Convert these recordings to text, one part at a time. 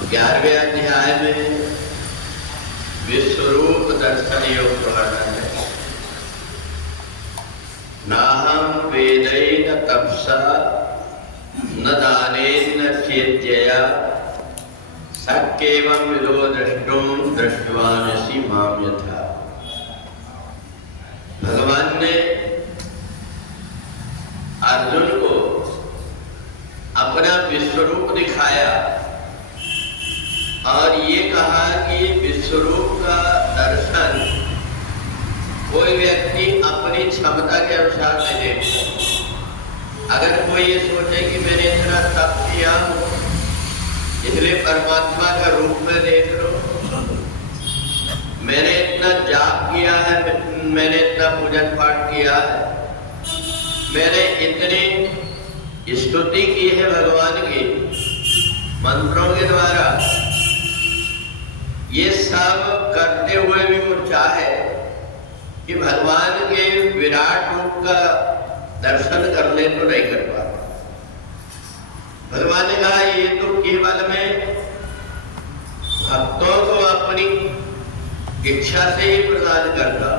11वें अध्याय में विश्वरूप दर्शन योग वर्णन है। नाहं वेदैन तपसा न दानेन न चेत्यया सक्येवं विदो द्रष्टुं दृष्टवानसि मां यथा। भगवान ने अर्जुन को अपना विश्वरूप दिखाया और ये कहा कि विश्वरूप का दर्शन कोई व्यक्ति अपनी क्षमता के अनुसार नहीं देखता। अगर कोई ये सोचे कि मैंने इतना तप किया इसलिए परमात्मा का रूप में देख लो, मैंने इतना जाप किया है, मैंने इतना पूजन पाठ किया है, मैंने इतनी स्तुति की है भगवान की मंत्रों के द्वारा, ये सब करते हुए भी वो चाहे कि भगवान के विराट रूप का दर्शन कर ले तो नहीं कर पाता। भगवान ने कहा ये तो केवल में भक्तों को अपनी इच्छा से ही प्रदान करता।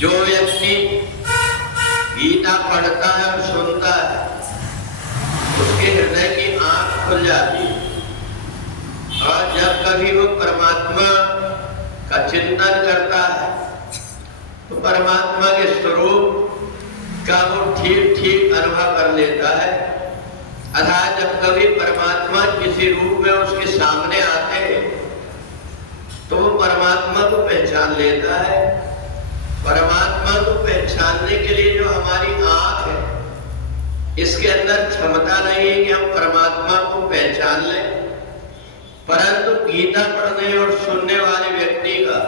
जो व्यक्ति गीता पढ़ता है और सुनता है उसके हृदय की आंख खुल जाती है और जब कभी वो परमात्मा का चिंतन करता है तो परमात्मा के स्वरूप का वो ठीक ठीक अनुभव कर लेता है। अर्थात जब कभी परमात्मा किसी रूप में उसके सामने आते हैं तो वो परमात्मा को पहचान लेता है। परमात्मा को पहचानने के लिए जो हमारी आंख है इसके अंदर क्षमता नहीं है कि हम परमात्मा को पहचान लें, परंतु गीता पढ़ने और सुनने वाले व्यक्ति का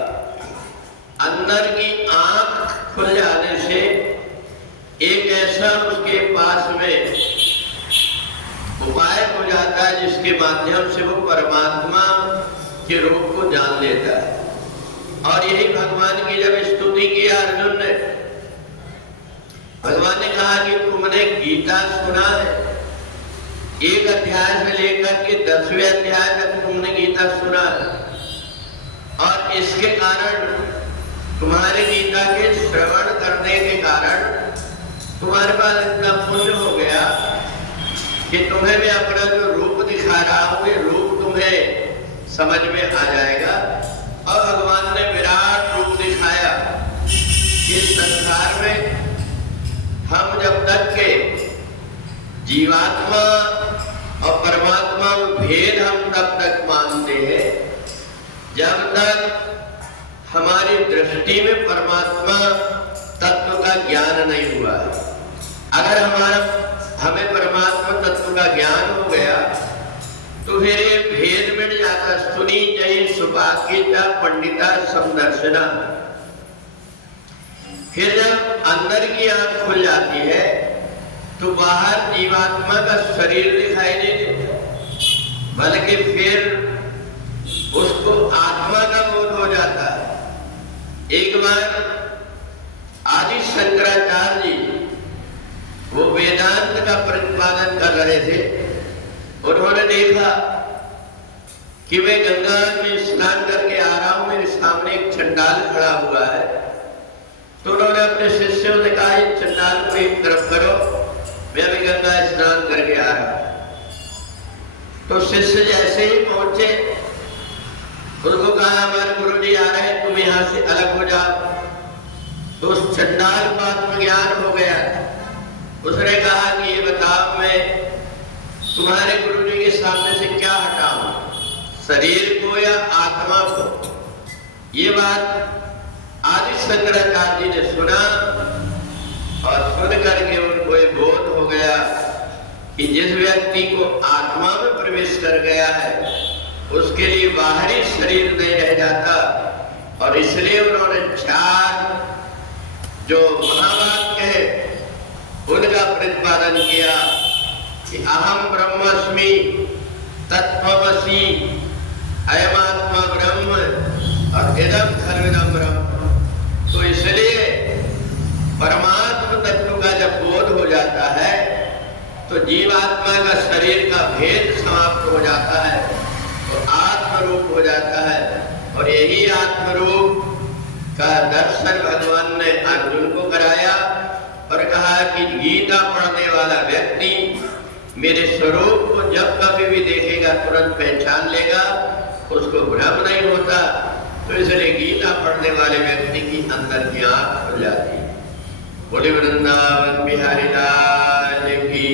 अंदर की आंख खुल जाने से एक ऐसा उसके पास में उपाय हो जाता है जिसके माध्यम से वो परमात्मा के रूप को जान लेता है। और यही भगवान की जब स्तुति की अर्जुन ने, भगवान ने कहा कि तुमने गीता सुना है, एक अध्याय से लेकर के 10वें अध्याय तक तुमने गीता सुना है और इसके कारण तुम्हारे गीता के श्रवण करने के कारण तुम्हारे पास इतना पुण्य हो गया कि तुम्हें मैं अपना जो रूप दिखा रहा हूं ये रूप तुम्हें समझ में आ जाएगा। और भगवान ने विराट रूप दिखाया कि संसार में हम जब तक के जीवात्मा और परमात्मा में भेद हम तब तक मानते हैं जब तक हमारी दृष्टि में परमात्मा तत्व का ज्ञान नहीं हुआ है। अगर हमें परमात्मा तत्व का ज्ञान हो गया तो फिर ये भेद मिट जाता। सुनी जय सुपाकिता पंडिता समदर्शना। फिर जब अंदर की आंख खुल जाती है तो बाहर जीवात्मा का शरीर दिखाई नहीं देता, बल्कि फिर उसको आत्मा का बोध हो जाता है। एक बार आदि शंकराचार्य जी वो वेदांत का प्रतिपादन कर रहे थे। उन्होंने देखा कि मैं गंगा में स्नान करके आ रहा हूं, मेरे सामने एक चंडाल खड़ा हुआ है। तो उन्होंने अपने शिष्यों से कहा इस चंडाल को एक तरफ करो, मैं अभी गंगा स्नान करके आ रहा हूं। तो शिष्य जैसे ही पहुंचे उनको कहा हमारे गुरु जी आ रहे हैं, तुम यहां से अलग हो जाओ। तो उस चंडाल को आत्मज्ञान हो गया। उसने कहा कि ये बताओ मैं तुम्हारे गुरु जी के सामने से क्या हटाऊं, शरीर को या आत्मा को। ये बात आदि शंकराचार्य जी ने सुना और सुन करके उनको ये बोध हो गया कि जिस व्यक्ति को आत्मा में प्रवेश कर गया है उसके लिए बाहरी शरीर नहीं रह जाता। और इसलिए उन्होंने 4 जो महावाक्य है उनका प्रतिपादन किया कि अहम ब्रह्मस्मि तत्त्वमसि अयमात्मा ब्रह्म और इदं खल्विदं ब्रह्म। तो इसलिए परमात्मा तत्व का जब बोध हो जाता है तो जीवात्मा का शरीर का भेद समाप्त हो जाता है आत्मरूप हो जाता है। और यही आत्मरूप का दर्शन भगवान ने अर्जुन को कराया और कहा कि गीता पढ़ने वाला व्यक्ति मेरे स्वरूप को जब कभी भी देखेगा तुरंत पहचान लेगा, उसको भ्रम नहीं होता। तो इसलिए गीता पढ़ने वाले व्यक्ति की अंदर की आंख खुल जाती है। बोले वृंदावन बिहारी लाल की।